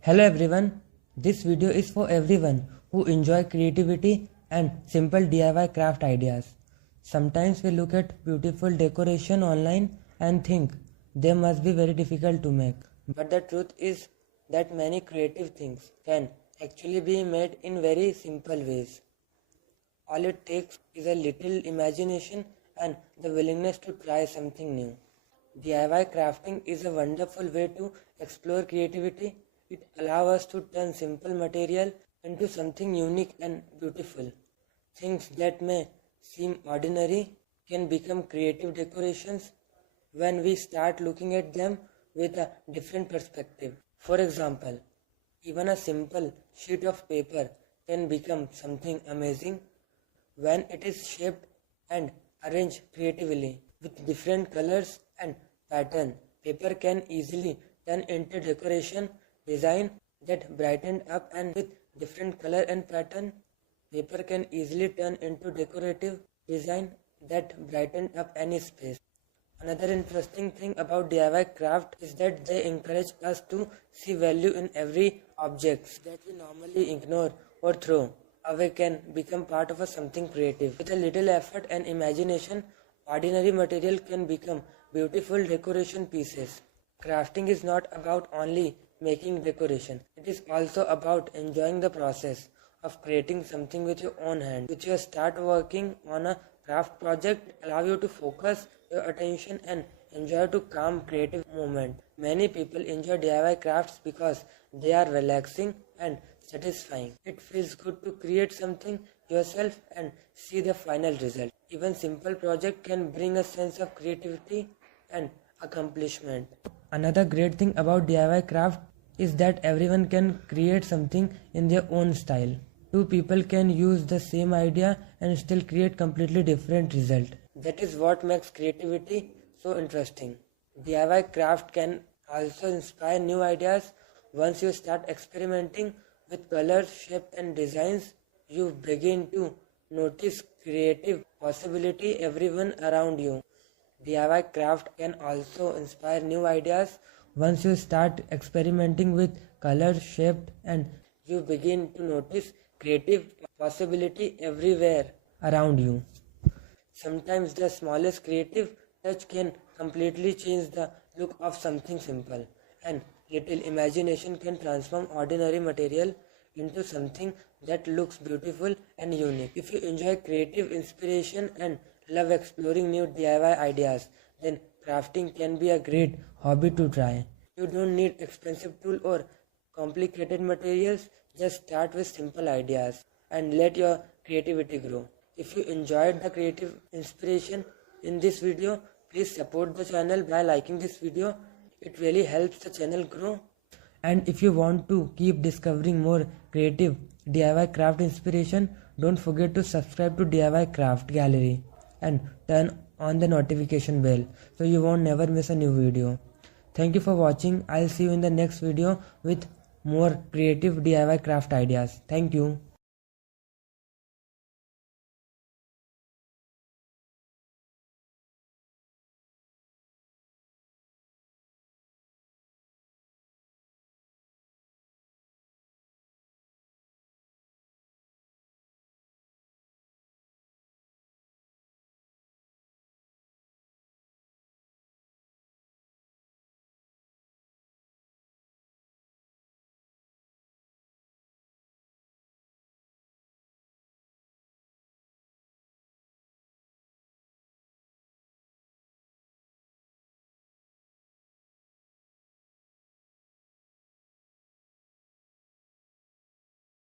Hello everyone, this video is for everyone who enjoy creativity and simple DIY craft ideas. Sometimes we look at beautiful decoration online and think they must be very difficult to make. But the truth is that many creative things can actually be made in very simple ways. All it takes is a little imagination and the willingness to try something new. DIY crafting is a wonderful way to explore creativity. It allows us to turn simple material into something unique and beautiful. Things that may seem ordinary can become creative decorations when we start looking at them with a different perspective. For example, even a simple sheet of paper can become something amazing when it is shaped and arranged creatively with different colors and pattern. Paper can easily turn into decoration design that brighten up, and with different color and pattern, paper can easily turn into decorative design that brighten up any space. Another interesting thing about DIY craft is that they encourage us to see value in every object that we normally ignore or throw away can become part of something creative. With a little effort and imagination, ordinary material can become beautiful decoration pieces. Crafting is not about only making decoration. It is also about enjoying the process of creating something with your own hand. With your start working on a craft project, allow you to focus your attention and enjoy to calm creative moment. Many people enjoy DIY crafts because they are relaxing and satisfying. It feels good to create something yourself and see the final result. Even simple project can bring a sense of creativity and accomplishment. Another great thing about DIY craft is that everyone can create something in their own style. Two people can use the same idea and still create completely different result. That is what makes creativity so interesting. DIY craft can also inspire new ideas. Once you start experimenting with colors, shape and designs, you begin to notice creative possibility everyone around you. DIY craft can also inspire new ideas. Once you start experimenting with colors, shape and you begin to notice creative possibility everywhere around you. Sometimes the smallest creative touch can completely change the look of something simple, and little imagination can transform ordinary material into something that looks beautiful and unique. If you enjoy creative inspiration and love exploring new DIY ideas, then crafting can be a great hobby to try. You don't need expensive tools or complicated materials. Just start with simple ideas and let your creativity grow. If you enjoyed the creative inspiration in this video, please support the channel by liking this video. It really helps the channel grow. And if you want to keep discovering more creative DIY craft inspiration, don't forget to subscribe to DIY Craft Gallery and turn on the notification bell so you won't never miss a new video. Thank you for watching. I'll see you in the next video with more creative DIY craft ideas. Thank you.